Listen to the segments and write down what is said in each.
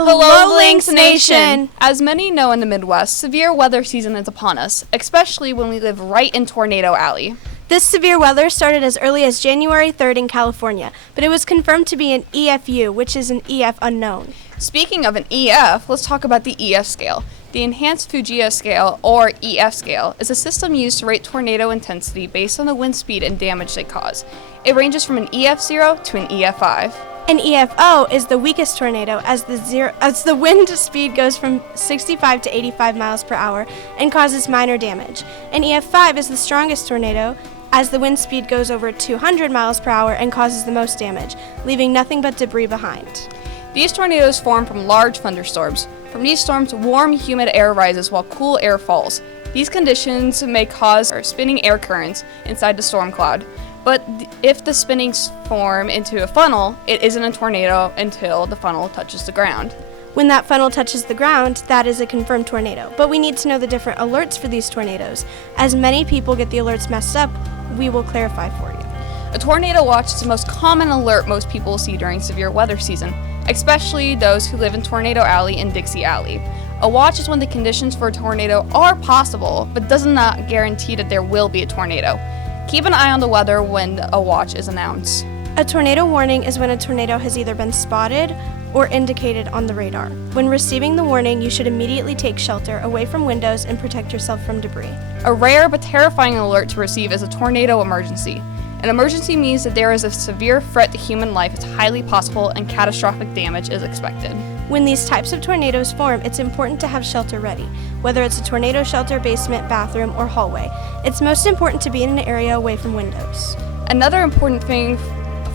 Hello, Lynx Nation! As many know in the Midwest, severe weather season is upon us, especially when we live right in Tornado Alley. This severe weather started as early as January 3rd in California, but it was confirmed to be an EFU, which is an EF unknown. Speaking of an EF, let's talk about the EF scale. The Enhanced Fujiya Scale, or EF scale, is a system used to rate tornado intensity based on the wind speed and damage they cause. It ranges from an EF0 to an EF5. An EFO is the weakest tornado as the wind speed goes from 65 to 85 miles per hour and causes minor damage. An EF5 is the strongest tornado as the wind speed goes over 200 miles per hour and causes the most damage, leaving nothing but debris behind. These tornadoes form from large thunderstorms. From these storms, warm, humid air rises while cool air falls. These conditions may cause spinning air currents inside the storm cloud. But if the spinnings form into a funnel, it isn't a tornado until the funnel touches the ground. When that funnel touches the ground, that is a confirmed tornado. But we need to know the different alerts for these tornadoes. As many people get the alerts messed up, we will clarify for you. A tornado watch is the most common alert most people will see during severe weather season, especially those who live in Tornado Alley and Dixie Alley. A watch is when the conditions for a tornado are possible, but does not guarantee that there will be a tornado. Keep an eye on the weather when a watch is announced. A tornado warning is when a tornado has either been spotted or indicated on the radar. When receiving the warning, you should immediately take shelter away from windows and protect yourself from debris. A rare but terrifying alert to receive is a tornado emergency. An emergency means that there is a severe threat to human life is highly possible and catastrophic damage is expected. When these types of tornadoes form, it's important to have shelter ready, whether it's a tornado shelter, basement, bathroom, or hallway. It's most important to be in an area away from windows. Another important thing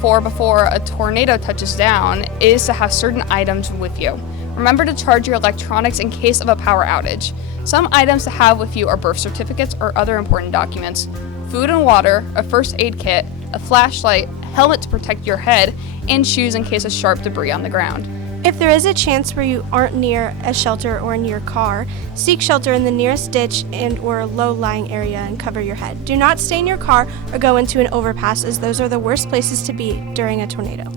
before a tornado touches down is to have certain items with you. Remember to charge your electronics in case of a power outage. Some items to have with you are birth certificates or other important documents, food and water, a first aid kit, a flashlight, helmet to protect your head, and shoes in case of sharp debris on the ground. If there is a chance where you aren't near a shelter or in your car, seek shelter in the nearest ditch and or low-lying area and cover your head. Do not stay in your car or go into an overpass, as those are the worst places to be during a tornado.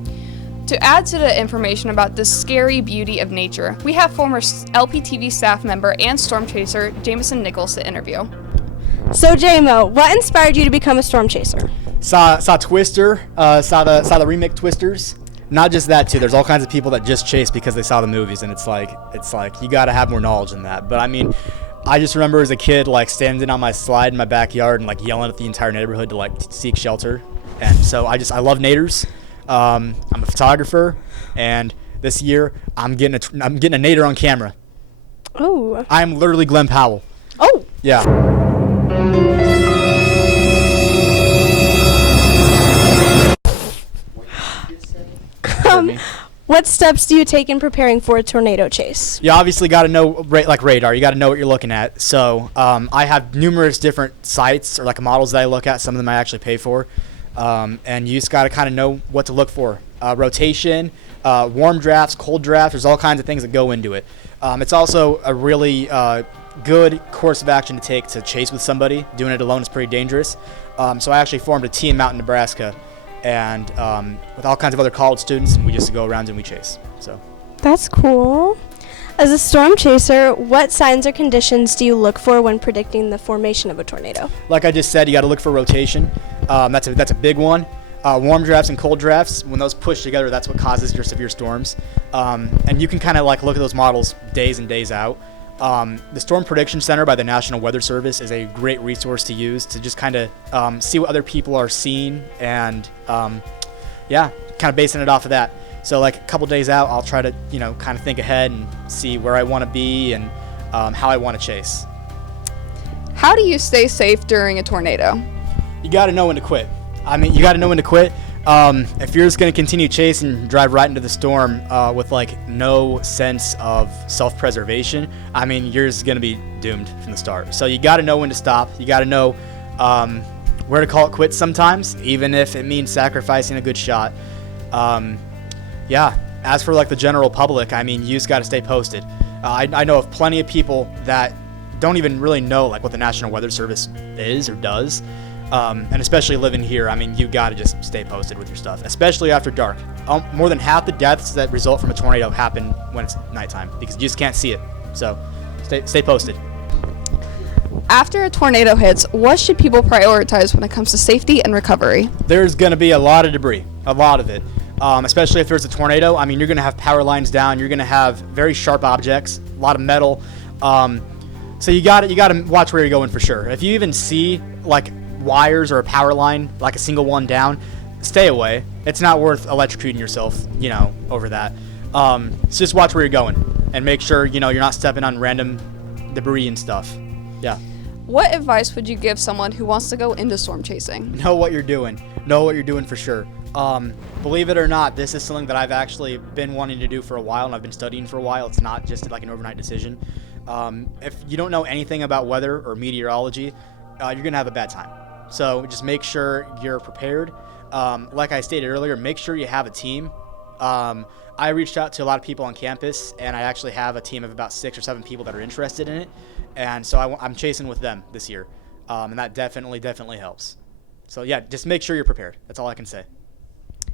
To add to the information about the scary beauty of nature, we have former LPTV staff member and storm chaser Jamison Nicholls to interview. So Jamo, what inspired you to become a storm chaser? Saw Twister, saw the remake Twisters. Not just that too. There's all kinds of people that just chase because they saw the movies, and it's like you got to have more knowledge than that. But I mean, I just remember as a kid like standing on my slide in my backyard and like yelling at the entire neighborhood to like seek shelter. And so I love naders. I'm a photographer, and this year I'm getting a nader on camera. Oh. I'm literally Glenn Powell. Oh. Yeah. What steps do you take in preparing for a tornado chase? You obviously got to know, like radar, you got to know what you're looking at. So I have numerous different sites or like models that I look at. Some of them I actually pay for. And you just got to kind of know what to look for. Rotation, warm drafts, cold drafts, there's all kinds of things that go into it. It's also a really good course of action to take to chase with somebody. Doing it alone is pretty dangerous. So I actually formed a team out in Nebraska, and with all kinds of other college students, and we just go around and we chase. So that's cool. As a storm chaser, what signs or conditions do you look for when predicting the formation of a tornado? Like I just said, you got to look for rotation. That's a big one. Warm drafts and cold drafts, when those push together, that's what causes your severe storms. And you can kind of like look at those models days and days out. The Storm Prediction Center by the National Weather Service is a great resource to use to just kind of see what other people are seeing and, kind of basing it off of that. So like a couple days out, I'll try to, kind of think ahead and see where I want to be and how I want to chase. How do you stay safe during a tornado? You got to know when to quit. You got to know when to quit. If you're just going to continue chasing and drive right into the storm with like no sense of self-preservation, you're just going to be doomed from the start. So you got to know when to stop. You got to know where to call it quits sometimes, even if it means sacrificing a good shot. As for like the general public, you just got to stay posted. I know of plenty of people that don't even really know like what the National Weather Service is or does. And especially living here, I mean, you got to just stay posted with your stuff, especially after dark. More than half the deaths that result from a tornado happen when it's nighttime because you just can't see it. So stay posted. After a tornado hits, what should people prioritize when it comes to safety and recovery? There's going to be a lot of debris, a lot of it, especially if there's a tornado. I mean, you're going to have power lines down. You're going to have very sharp objects, a lot of metal. So you got to watch where you're going for sure. If you even see like wires or a power line, like a single one down, stay away. It's not worth electrocuting yourself, over that. So just watch where you're going and make sure, you're not stepping on random debris and stuff. Yeah. What advice would you give someone who wants to go into storm chasing? Know what you're doing. Know what you're doing for sure. Believe it or not, this is something that I've actually been wanting to do for a while, and I've been studying for a while. It's not just like an overnight decision. If you don't know anything about weather or meteorology, you're going to have a bad time. So just make sure you're prepared. Like I stated earlier, make sure you have a team. I reached out to a lot of people on campus, and I actually have a team of about 6 or 7 people that are interested in it. And so I'm chasing with them this year. And that definitely helps. So yeah, just make sure you're prepared. That's all I can say.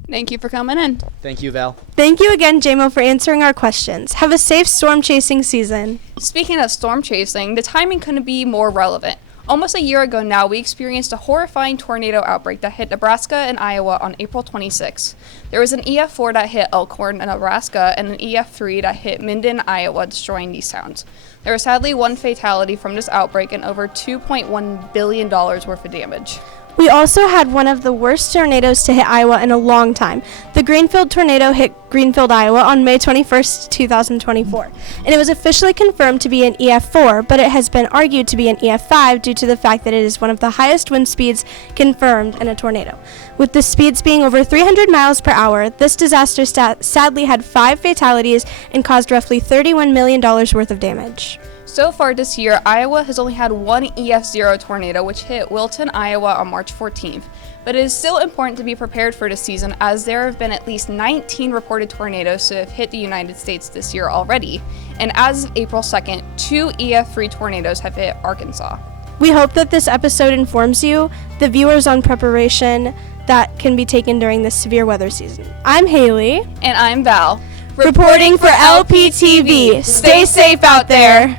Thank you for coming in. Thank you, Val. Thank you again, Jamo, for answering our questions. Have a safe storm chasing season. Speaking of storm chasing, the timing couldn't be more relevant. Almost a year ago now, we experienced a horrifying tornado outbreak that hit Nebraska and Iowa on April 26. There was an EF4 that hit Elkhorn, Nebraska, and an EF3 that hit Minden, Iowa, destroying these towns. There was sadly one fatality from this outbreak and over $2.1 billion worth of damage. We also had one of the worst tornadoes to hit Iowa in a long time. The Greenfield tornado hit Greenfield, Iowa on May 21st, 2024, and it was officially confirmed to be an EF4, but it has been argued to be an EF5 due to the fact that it is one of the highest wind speeds confirmed in a tornado. With the speeds being over 300 miles per hour, this disaster sadly had 5 fatalities and caused roughly $31 million worth of damage. So far this year, Iowa has only had one EF0 tornado, which hit Wilton, Iowa on March 14th. But it is still important to be prepared for this season, as there have been at least 19 reported tornadoes to have hit the United States this year already. And as of April 2nd, 2 EF3 tornadoes have hit Arkansas. We hope that this episode informs you, the viewers, on preparation that can be taken during this severe weather season. I'm Haley. And I'm Val. Reporting for LPTV. Stay safe out there.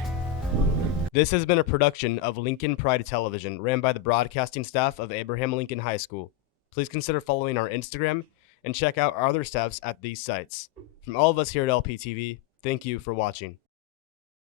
This has been a production of Lincoln Pride Television, ran by the broadcasting staff of Abraham Lincoln High School. Please consider following our Instagram and check out our other staffs at these sites. From all of us here at LPTV, thank you for watching.